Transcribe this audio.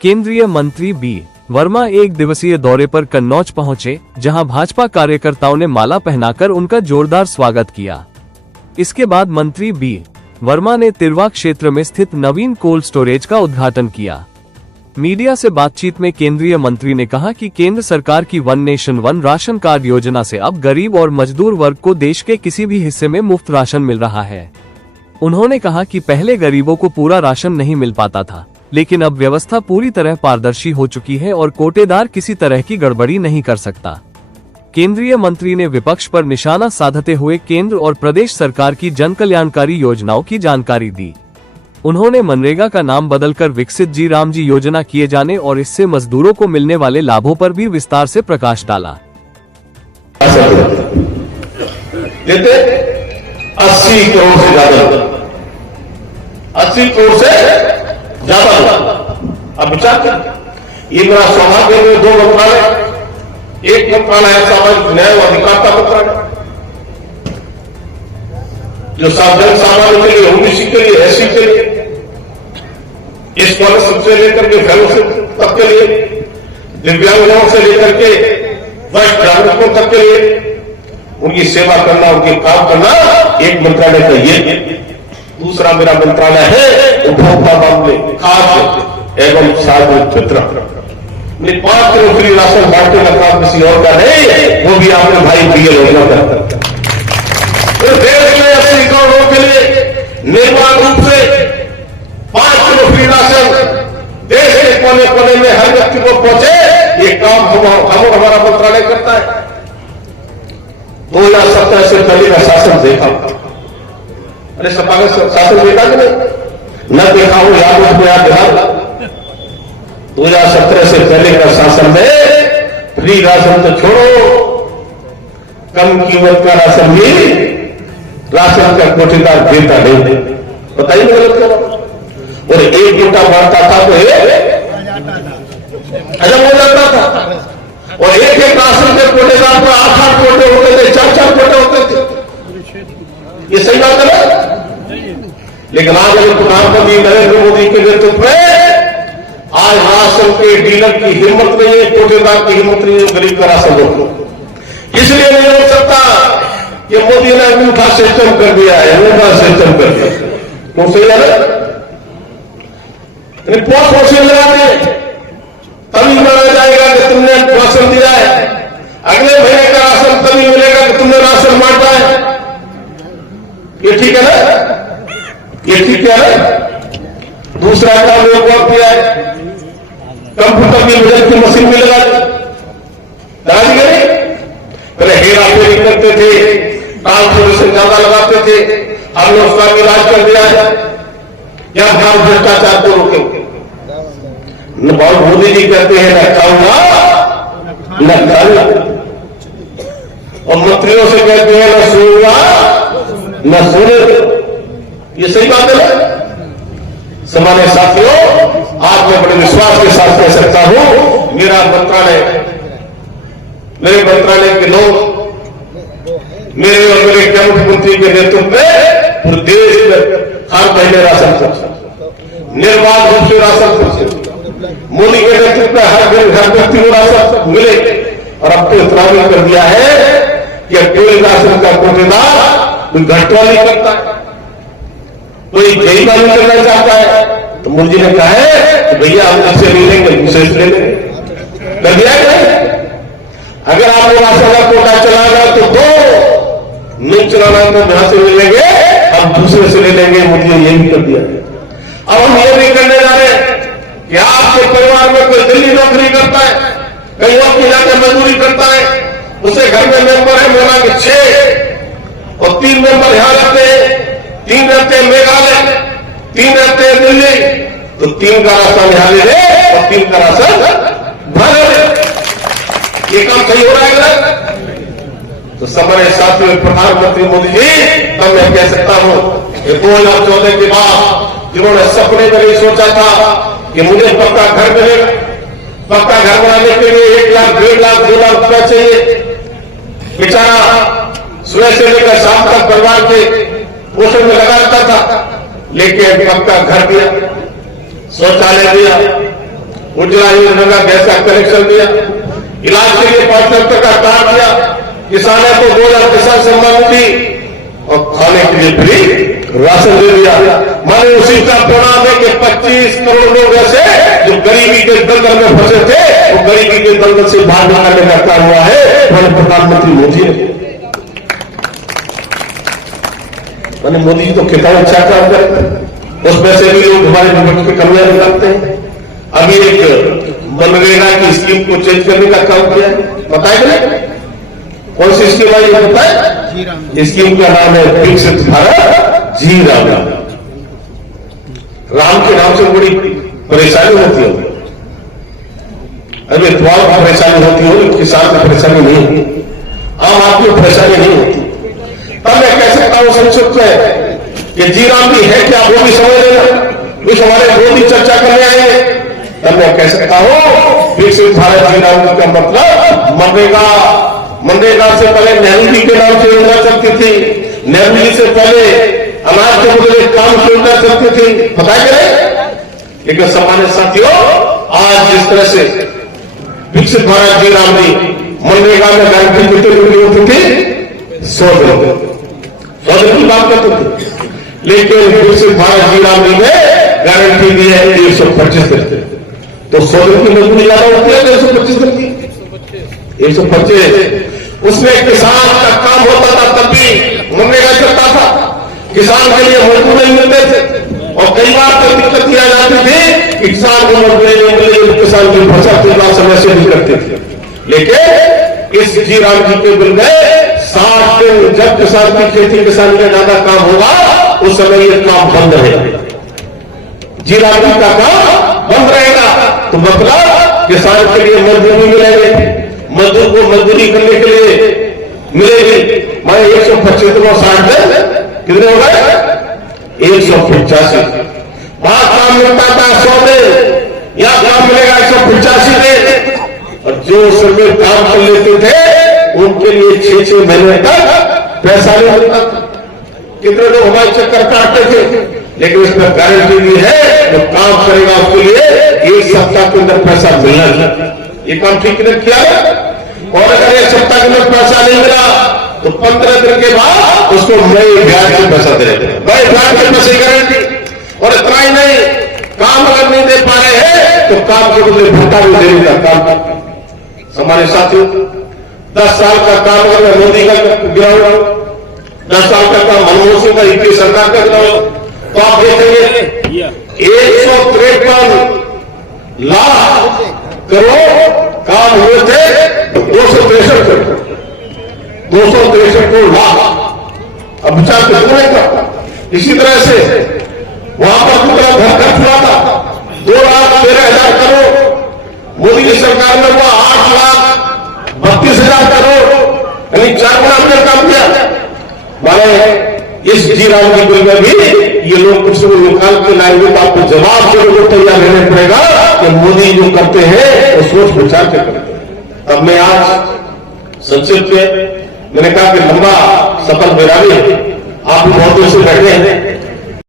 केंद्रीय मंत्री बी वर्मा एक दिवसीय दौरे पर कन्नौज पहुंचे, जहां भाजपा कार्यकर्ताओं ने माला पहनाकर उनका जोरदार स्वागत किया। इसके बाद मंत्री बी वर्मा ने तिरवा क्षेत्र में स्थित नवीन कोल्ड स्टोरेज का उद्घाटन किया। मीडिया से बातचीत में केंद्रीय मंत्री ने कहा कि केंद्र सरकार की one nation one ration card योजना से अब गरीब और मजदूर वर्ग को देश के किसी भी हिस्से में मुफ्त राशन मिल रहा है। उन्होंने कहा कि पहले गरीबों को पूरा राशन नहीं मिल पाता था, लेकिन अब व्यवस्था पूरी तरह पारदर्शी हो चुकी है और कोटेदार किसी तरह की गड़बड़ी नहीं कर सकता। केंद्रीय मंत्री ने विपक्ष पर निशाना साधते हुए केंद्र और प्रदेश सरकार की जन कल्याणकारी योजनाओं की जानकारी दी। उन्होंने मनरेगा का नाम बदलकर विकसित जी राम जी योजना किए जाने और इससे मजदूरों को मिलने वाले लाभों पर भी विस्तार से प्रकाश डाला। 80 करोड़ से ज्यादा 80 करोड़ से ज्यादा अब विचार कर, ये मेरा सौभाग्य में 2 मंत्रालय, एक मंत्रालय है सामाजिक न्याय और अधिकारिता मंत्रालय, जो सामान्य के लिए, ओबीसी के लिए, एससी के लिए, स्कॉलरशिप से लेकर के फेलोशिप तक के लिए, दिव्यांगों से लेकर के वरिष्ठ नागरिकों तक के लिए उनकी सेवा करना, उनके काम करना एक मंत्रालय का ये। दूसरा मेरा मंत्रालय है उपभोक्ता मामले, खाद्य एवं सार्वजनिक वितरण। 5 किलो फ्री राशन बांटने का काम किसी और का नहीं, वो भी आपने भाई पीएल योजना करता। तो देश में 80 करोड़ के लिए निर्बाध रूप से 5 किलो फ्री राशन देश के कोने कोने में हर व्यक्ति को पहुंचे, ये काम हमारा मंत्रालय करता है। 2017 से पहले का शासन देखा, अरे सपा का शासन देखा कि नहीं? न देखा हो याद हो याद दिला। 2017 से पहले का शासन में फ्री राशन तो छोड़ो, कम कीमत का राशन भी राशन का कोटेदार देता नहीं, बताइए गलत करो। और 1 घंटा बांटता था तो अजब हो जाता था, और एक राशन के कोटेदार पर 8-8 कोटे होते थे, 4-4 कोटे होते थे। ये सही बात है ना? लेकिन आज प्रधानमंत्री नरेंद्र मोदी के नेतृत्व में आज राशन के डीलर की हिम्मत नहीं है, कोटेदार की हिम्मत नहीं है गरीब का राशन रोको। इसलिए नहीं हो सकता कि मोदी ने अनूठा सिस्टम कर दिया है, अनूठा सिस्टम कर दिया। क्यों सही है? पोस्ट मशीन लगा दे तभी माना जाएगा कि तुमने राशन दिया है, अगले महीने का राशन तभी मिलेगा कि तुमने राशन बांटा है। ये ठीक है ना? ये ठीक है ना? दूसरा काम एक और किया है, कंप्यूटर की मदद की मशीन में लगा दी। पहले हेरा फेरी करते थे, ट्रांसपोर्टेशन ज्यादा लगाते थे, हमने उसका इलाज कर दिया है, या भ्रष्टाचार को रोके। बहुत मोदी जी कहते हैं न खाऊंगा न खाऊंगा, और मंत्रियों से कहते हैं न सुनूंगा न सुने। ये सही बात है ना? सामान्य साथियों, आज मैं बड़े विश्वास के साथ कह सकता हूं, मेरे मंत्रालय के लोग, मेरे और मेरे कैबिनेट मंत्री के नेतृत्व में पूरे देश में हर महीने राशन पहुंचा, निर्बाध रूप से राशन पहुंचे। मोदी के नेतृत्व में हर व्यक्ति को राशन मिले, और अब तो इतना भी कर दिया है कि अब कोई राशन का कोटेदार कोई घटना नहीं करता है, कोई बेईमानी करना चाहता है तो मोदी ने कहा है कि भैया हम आपसे नहीं लेंगे, दूसरे से ले लेंगे। कर दिया है। अगर आपको राशन का कोटा चलाना तो दो, नहीं चलाना तो यहां से ले लेंगे, हम दूसरे से ले लेंगे। मोदी ने यही कर दिया। अब हम ये नहीं करने जा रहे कि आपके परिवार में कोई दिल्ली नौकरी करता है, कहीं और जाकर मजदूरी करता है, उसे घर में मेंबर है मेरा के 6 और 3 मेंबर यहां रहते हैं, 3 रहते हैं मेघालय, 3 रहते हैं दिल्ली, तो 3 का राशन यहां ले ले और 3 का राशन भर ले। ये काम सही हो रहा है ना? तो समय साथ में प्रधानमंत्री मोदी जी, तब मैं कह सकता हूं कि 2014 के बाद जिन्होंने सपने में नहीं सोचा था कि मुझे पक्का घर मिलेगा, पक्का घर बनाने के लिए 1 लाख, 1.5 लाख, 2 लाख रुपया चाहिए, बेचारा सुबह से लेकर शाम तक परिवार के पोषण में लगा रहता था, लेकिन पक्का घर दिया, शौचालय दिया, उज्ज्वला योजना का गैस का कनेक्शन दिया, इलाज के लिए 5 लाख तक का कार्ड दिया, किसानों को 2000 किसान सम्मान निधि और खाने के लिए फ्री राशन दे दिया। माने उसी का परिणाम है कि 25 करोड़ लोग ऐसे जो गरीबी के दलदल में फंसे थे, वो गरीबी के दलदल से बाहर निकालने का काम हुआ है माननीय प्रधानमंत्री मोदी ने। माननीय मोदी जी तो कितना अच्छा काम करते, उसमें से भी लोग हमारे विपक्ष पे कमियां निकालते हैं। अभी एक मनरेगा की स्कीम को चेंज करने का काम किया है, बताएंगे कौन सी स्कीम आई है बताए? स्कीम का नाम है विकसित भारत जी राम। राम के नाम से बड़ी परेशानी होती है, अभी द्वार को परेशानी होती हो, किसान को परेशानी नहीं होती, आम आदमी को परेशानी नहीं होती। तब मैं कह सकता हूं संक्षिप्त में कि जी राम जी है क्या, वो भी समझ लेना, कुछ हमारे मोदी चर्चा करने आएंगे, तब मैं कह सकता हूं विकसित भारत जी राम का मतलब मनरेगा से पहले नेहरू जी के नाम से योजना चलती थी, नेहरू जी से पहले अनाज के बदले काम की योजना चलती थी, बताया करें। लेकिन सम्मानित साथियों, आज जिस तरह से विकसित भारत जी राम जी मनरेगा में गारंटी कितनी मिली होती थी? 100 दिन की बात करते थे, लेकिन विकसित भारत जी राम जी ने गारंटी दी है 125 दिन। तो 100 दिन की मजदूरी ज्यादा होती है 125 दिन की, 125। उसमें किसान का काम होता था तब भी मनरेगा चलता था, किसान के लिए मजदूर नहीं मिलते थे, और कई बार तो दिक्कत किया जाती थी कि किसान को मजदूरी नहीं मिले, किसान की फसल की समय से नहीं करते थे। लेकिन इस जी राम जी के बिल में 60 दिन जब किसान की खेती किसान का ज्यादा काम होगा उस समय ये काम बंद रहेगा, जी राम जी का काम बंद रहेगा। तो मतलब किसान के लिए मजदूर भी मिलेंगे, मजदूर को मजदूरी करने के लिए मिलेगी। माने 125 दिन और 60 दिन कितने हो गए? 185। वहां काम मिलता था 100 दिन, यहां काम मिलेगा 185 दिन। और जो समय काम कर लेते थे उनके लिए 6-6 महीने तक पैसा नहीं मिलता था। कितने लोग हमारे चक्कर काटते थे, लेकिन इसमें गारंटी भी है जो काम करेगा उसके लिए 1 सप्ताह के अंदर पैसा मिलना चाहिए। ये काम ठीक नहीं किया है, और अगर 1 सप्ताह के अंदर पैसा नहीं मिला तो 15 दिन के बाद उसको नए ब्याज पे पैसा दे देते हैं, नए ब्याज पे पैसे गारंटी। और इतना ही नहीं, काम अगर नहीं दे पा रहे हैं तो काम के बदले भत्ता भी देने का काम। हमारे साथियों, 10 साल का काम अगर मोदी का गिराऊंगा, 10 साल का काम मनमोहन सिंह का यूपीए सरकार का गिराऊंगा, तो आप देखेंगे 153 लाख करोड़ काम हुए थे, 263 करोड़ लाख। अब विचार कितने का? इसी तरह से वहां पर कितना धन खर्च हुआ था? 2,13,000 करोड़। मोदी की सरकार में हुआ 8,32,000 करोड़, यानी 4 गुना हमने काम किया। माने इस जी राम जी बिल में भी ये लोग कुछ लोग निकाल के लाएंगे तो आपको जवाब देने को तैयार रहना पड़ेगा कि मोदी जो करते हैं वो सोच विचार के करते हैं। तब मैं आज संक्षिप्त में मैंने कहा कि लंबा सफल बेरामी आप भी बहुत देर से बैठे हैं,